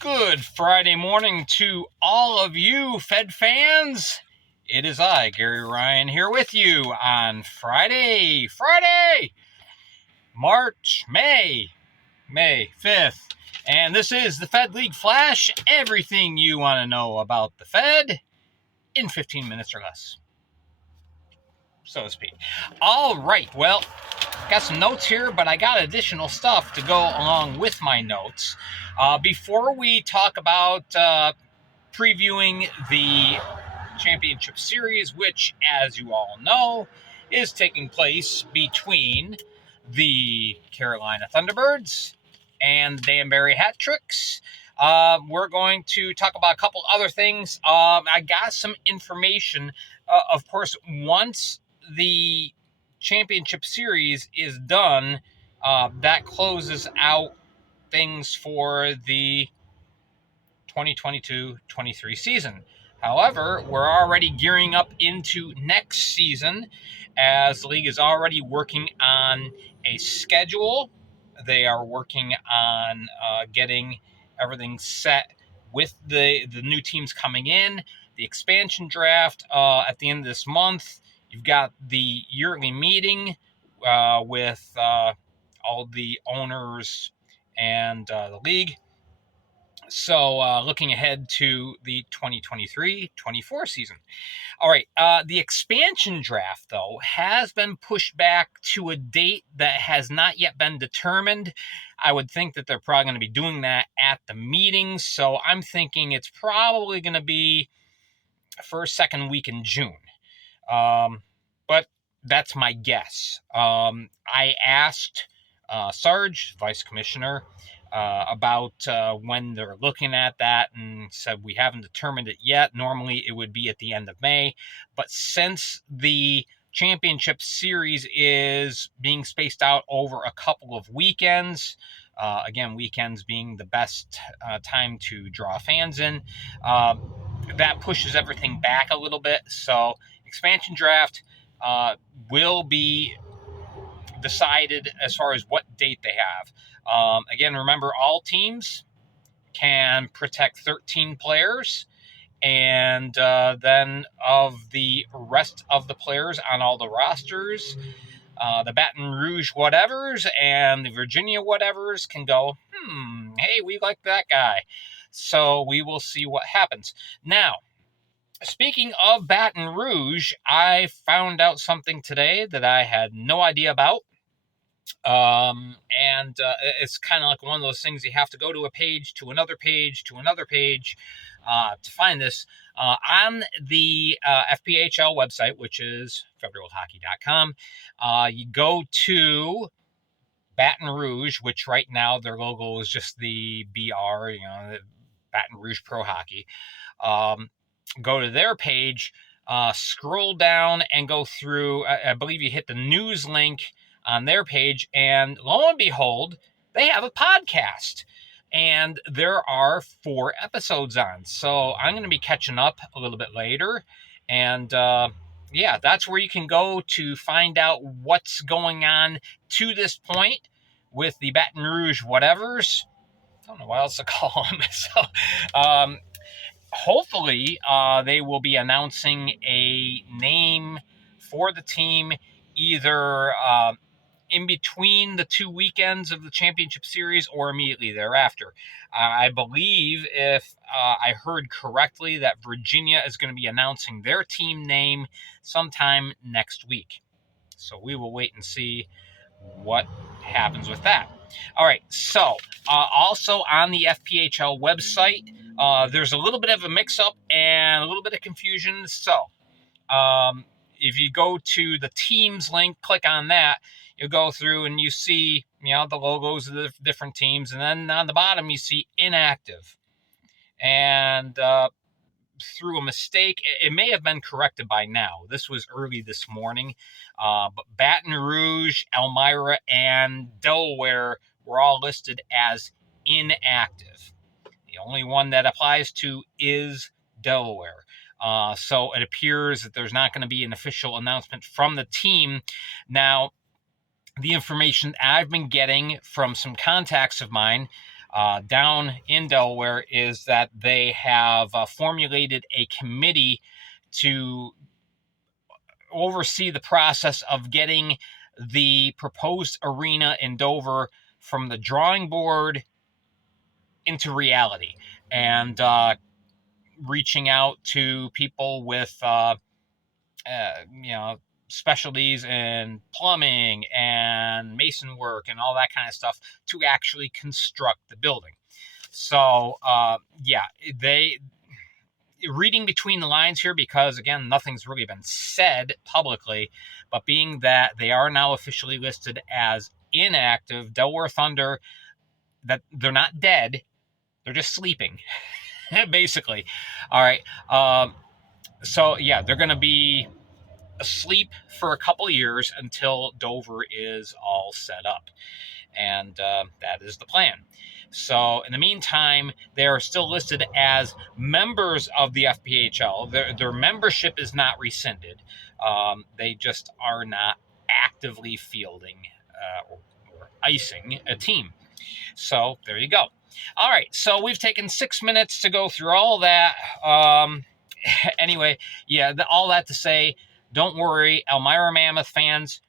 Good Friday morning to all of you Fed fans. It is I, Gary Ryan, here with you on Friday, May 5th. And this is the Fed League Flash, everything you want to know about the Fed in 15 minutes or less, so to speak. All right, well, got some notes here, but I got additional stuff to go along with my notes. Before we talk about previewing the championship series, which, as you all know, is taking place between the Carolina Thunderbirds and the Danbury Hat Tricks, we're going to talk about a couple other things. I got some information. Of course, once the championship series is done, that closes out things for the 2022-23 season. However, we're already gearing up into next season as the league is already working on a schedule. They are working on getting everything set with the new teams coming in, the expansion draft at the end of this month. You've got the yearly meeting with all the owners and the league. So looking ahead to the 2023-24 season. All right, the expansion draft, though, has been pushed back to a date that has not yet been determined. I would think that they're probably going to be doing that at the meetings, so I'm thinking it's probably going to be first, second week in June. But that's my guess. I asked Sarge, Vice Commissioner, about when they're looking at that, and said we haven't determined it yet. Normally it would be at the end of May, but since the championship series is being spaced out over a couple of weekends, again, weekends being the best time to draw fans in, that pushes everything back a little bit. So expansion draft will be decided as far as what date they have. Again, remember, all teams can protect 13 players, and then of the rest of the players on all the rosters, the Baton Rouge whatevers and the Virginia whatevers can go, hey, we like that guy. So we will see what happens. Now, speaking of Baton Rouge, I found out something today that I had no idea about. And it's kind of like one of those things you have to go to a page, to another page, to another page to find this. On the FPHL website, which is federalhockey.com, you go to Baton Rouge, which right now their logo is just the BR, the Baton Rouge Pro Hockey. Go to their page, scroll down and go through. I believe you hit the news link on their page, and lo and behold, they have a podcast. And there are 4 episodes on. So I'm going to be catching up a little bit later. And that's where you can go to find out what's going on to this point with the Baton Rouge whatevers. I don't know what else to call them. So, hopefully, they will be announcing a name for the team either in between the 2 weekends of the championship series or immediately thereafter. I believe, if I heard correctly, that Virginia is going to be announcing their team name sometime next week. So we will wait and see what happens with that. All right, so also on the FPHL website, there's a little bit of a mix-up and a little bit of confusion. So if you go to the teams link, click on that, you go through and you see, the logos of the different teams. And then on the bottom, you see inactive. And through a mistake, it may have been corrected by now. This was early this morning. But Baton Rouge, Elmira, and Delaware were all listed as inactive. The only one that applies to is Delaware. So it appears that there's not going to be an official announcement from the team. Now, the information I've been getting from some contacts of mine down in Delaware is that they have formulated a committee to oversee the process of getting the proposed arena in Dover from the drawing board into reality, and reaching out to people with specialties in plumbing and mason work and all that kind of stuff to actually construct the building. So they reading between the lines here, because again, nothing's really been said publicly, but being that they are now officially listed as inactive, Delaware Thunder, that they're not dead, they're just sleeping, basically. All right. So yeah, they're going to be asleep for a couple of years until Dover is all set up. And that is the plan. So in the meantime, they are still listed as members of the FPHL. Their membership is not rescinded. They just are not actively fielding or icing a team. So there you go. All right, so we've taken 6 minutes to go through all that. Anyway, yeah, all that to say, don't worry, Elmira Mammoth fans,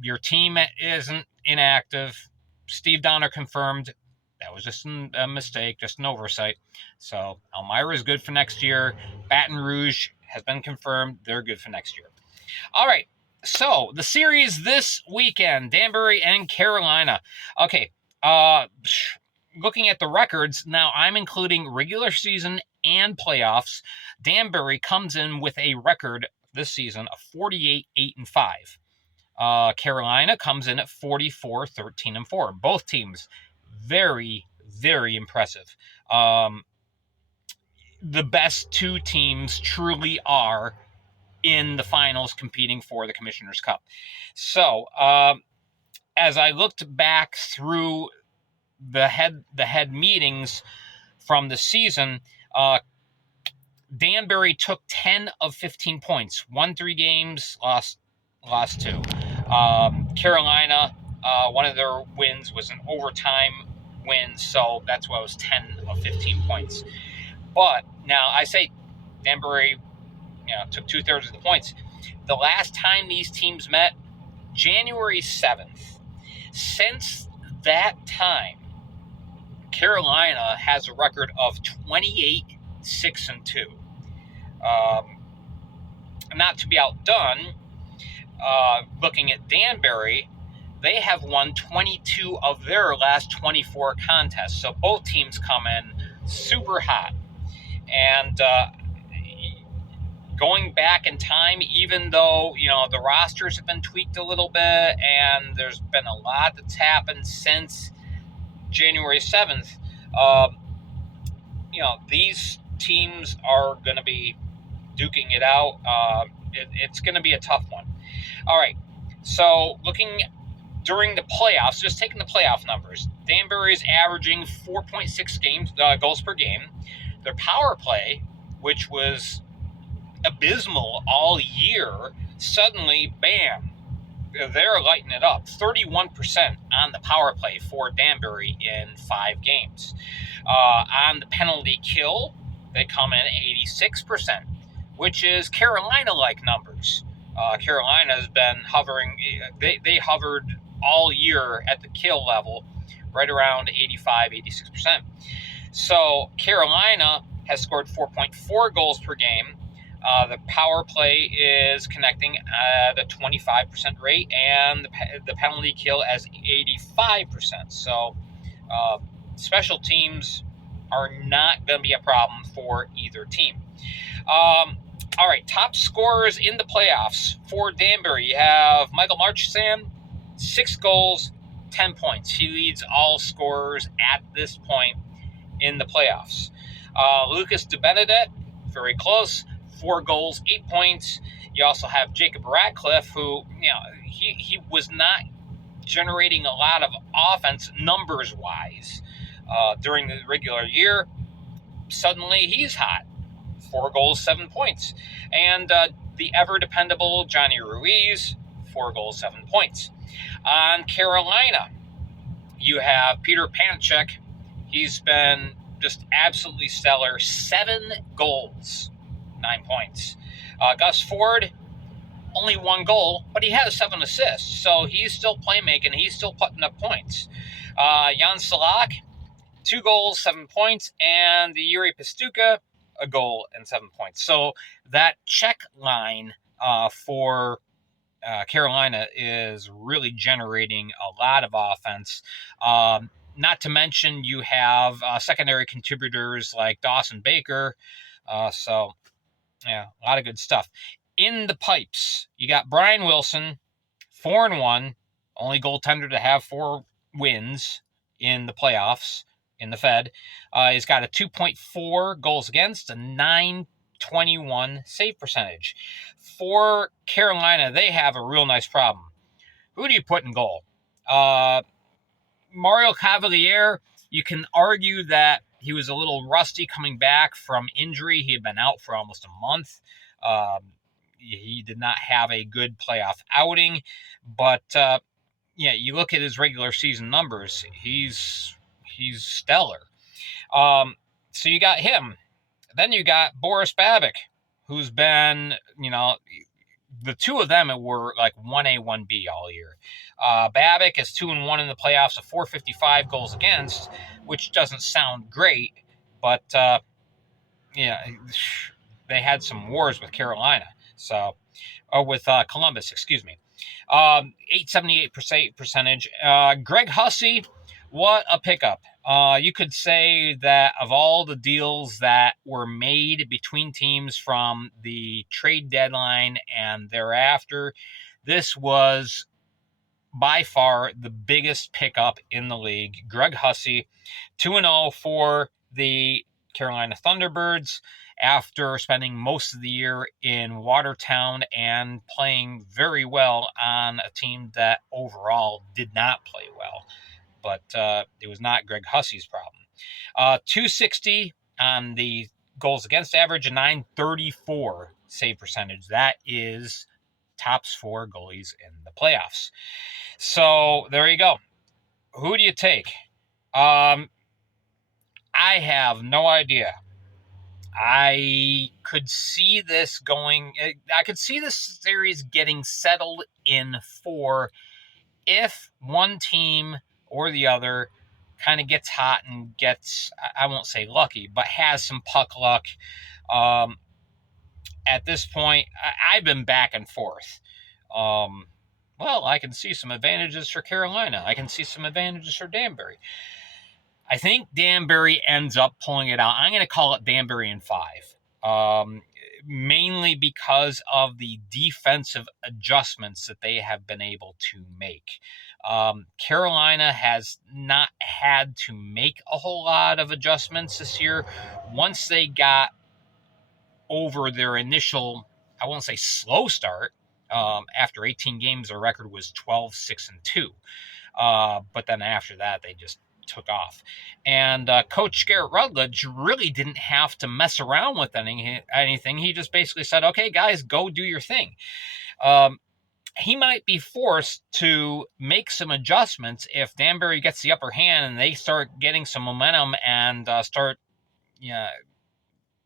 your team isn't inactive. Steve Donner confirmed that was just a mistake, just an oversight. So Elmira is good for next year. Baton Rouge has been confirmed. They're good for next year. All right, so the series this weekend, Danbury and Carolina. Okay, looking at the records, now I'm including regular season and playoffs. Danbury comes in with a record this season of 48-8-5. Carolina comes in at 44-13-4. Both teams very, very impressive. The best two teams truly are in the finals competing for the Commissioner's Cup. So as I looked back through the head meetings from the season, Danbury took 10 of 15 points, won 3 games, lost 2. Carolina, one of their wins was an overtime win, so that's why it was 10 of 15 points. But now I say Danbury, took 2/3 of the points. The last time these teams met, January 7th. Since that time, Carolina has a record of 28-6-2. Not to be outdone, looking at Danbury, they have won 22 of their last 24 contests. So both teams come in super hot. And going back in time, even though, the rosters have been tweaked a little bit and there's been a lot that's happened since January 7th, these teams are going to be duking it out. It's going to be a tough one. All right, so looking during the playoffs, just taking the playoff numbers, Danbury is averaging 4.6 goals per game. Their power play, which was abysmal all year, suddenly, bam, they're lighting it up. 31% on the power play for Danbury in 5 games. On the penalty kill, they come in at 86%, which is Carolina-like numbers. Carolina has been hovering, they hovered all year at the kill level, right around 85-86%. So Carolina has scored 4.4 goals per game. The power play is connecting at a 25% rate, and the penalty kill as 85%. So special teams are not going to be a problem for either team. All right, top scorers in the playoffs for Danbury. You have Michael Marchand, 6 goals, 10 points. He leads all scorers at this point in the playoffs. Lucas DeBenedette, very close, 4 goals, 8 points. You also have Jacob Radcliffe, who, he was not generating a lot of offense numbers-wise during the regular year. Suddenly, he's hot. 4 goals, 7 points. And the ever-dependable Johnny Ruiz, 4 goals, 7 points. On Carolina, you have Peter Panchek. He's been just absolutely stellar. 7 goals, 9 points. Gus Ford, only 1 goal, but he has 7 assists, so he's still playmaking. He's still putting up points. Jan Salak, 2 goals, 7 points, and the Yuri Pastuca, a goal and 7 points. So that check line for Carolina is really generating a lot of offense. Not to mention you have secondary contributors like Dawson Baker. So, yeah, a lot of good stuff. In the pipes, you got Brian Wilson, 4-1, only goaltender to have 4 wins in the playoffs in the Fed. He's got a 2.4 goals against, a 921 save percentage. For Carolina, they have a real nice problem. Who do you put in goal? Mario Cavalier, you can argue that he was a little rusty coming back from injury. He had been out for almost a month. He did not have a good playoff outing, but you look at his regular season numbers. He's stellar. So you got him. Then you got Boris Babic, who's been, the two of them were like 1A, 1B all year. Babic is 2-1 in the playoffs, a 455 goals against, which doesn't sound great, but they had some wars with Carolina. So, or with Columbus, excuse me. 878% percentage. Greg Hussey, what a pickup. You could say that of all the deals that were made between teams from the trade deadline and thereafter, this was by far the biggest pickup in the league. Greg Hussey, 2-0 for the Carolina Thunderbirds after spending most of the year in Watertown and playing very well on a team that overall did not play well. But it was not Greg Hussey's problem. 260 on the goals against average, a 934 save percentage. That is tops for goalies in the playoffs. So there you go. Who do you take? I have no idea. I could see this series getting settled in 4 if one team or the other kind of gets hot and gets, I won't say lucky, but has some puck luck. At this point, I've been back and forth. Well, I can see some advantages for Carolina. I can see some advantages for Danbury. I think Danbury ends up pulling it out. I'm going to call it Danbury in 5. Mainly because of the defensive adjustments that they have been able to make. Carolina has not had to make a whole lot of adjustments this year. Once they got over their initial, I won't say slow start, after 18 games, their record was 12-6-2. But then after that, they just took off. And Coach Garrett Rutledge really didn't have to mess around with anything. He just basically said, okay, guys, go do your thing. He might be forced to make some adjustments if Danbury gets the upper hand and they start getting some momentum and start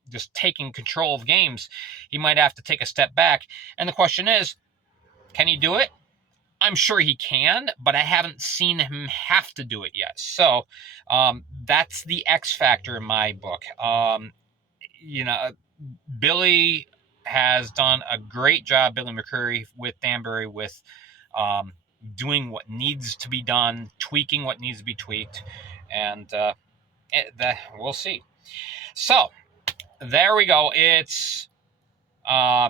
just taking control of games. He might have to take a step back. And the question is, can he do it? I'm sure he can, but I haven't seen him have to do it yet. So that's the X factor in my book. Billy has done a great job, Billy McCreary, with Danbury, with doing what needs to be done, tweaking what needs to be tweaked, and we'll see. So there we go. It's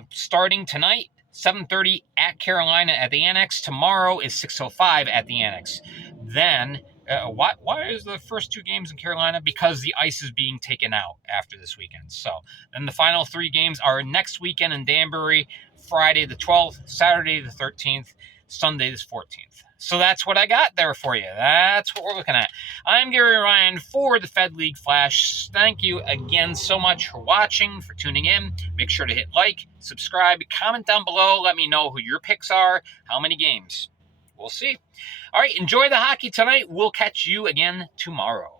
starting tonight. 7:30 at Carolina at the Annex. Tomorrow is 6:05 at the Annex. Then, why is the first 2 games in Carolina? Because the ice is being taken out after this weekend. So then the final 3 games are next weekend in Danbury, Friday the 12th, Saturday the 13th, Sunday the 14th. So that's what I got there for you. That's what we're looking at. I'm Gary Ryan for the Fed League Flash. Thank you again so much for watching, for tuning in. Make sure to hit like, subscribe, comment down below. Let me know who your picks are, how many games. We'll see. All right, enjoy the hockey tonight. We'll catch you again tomorrow.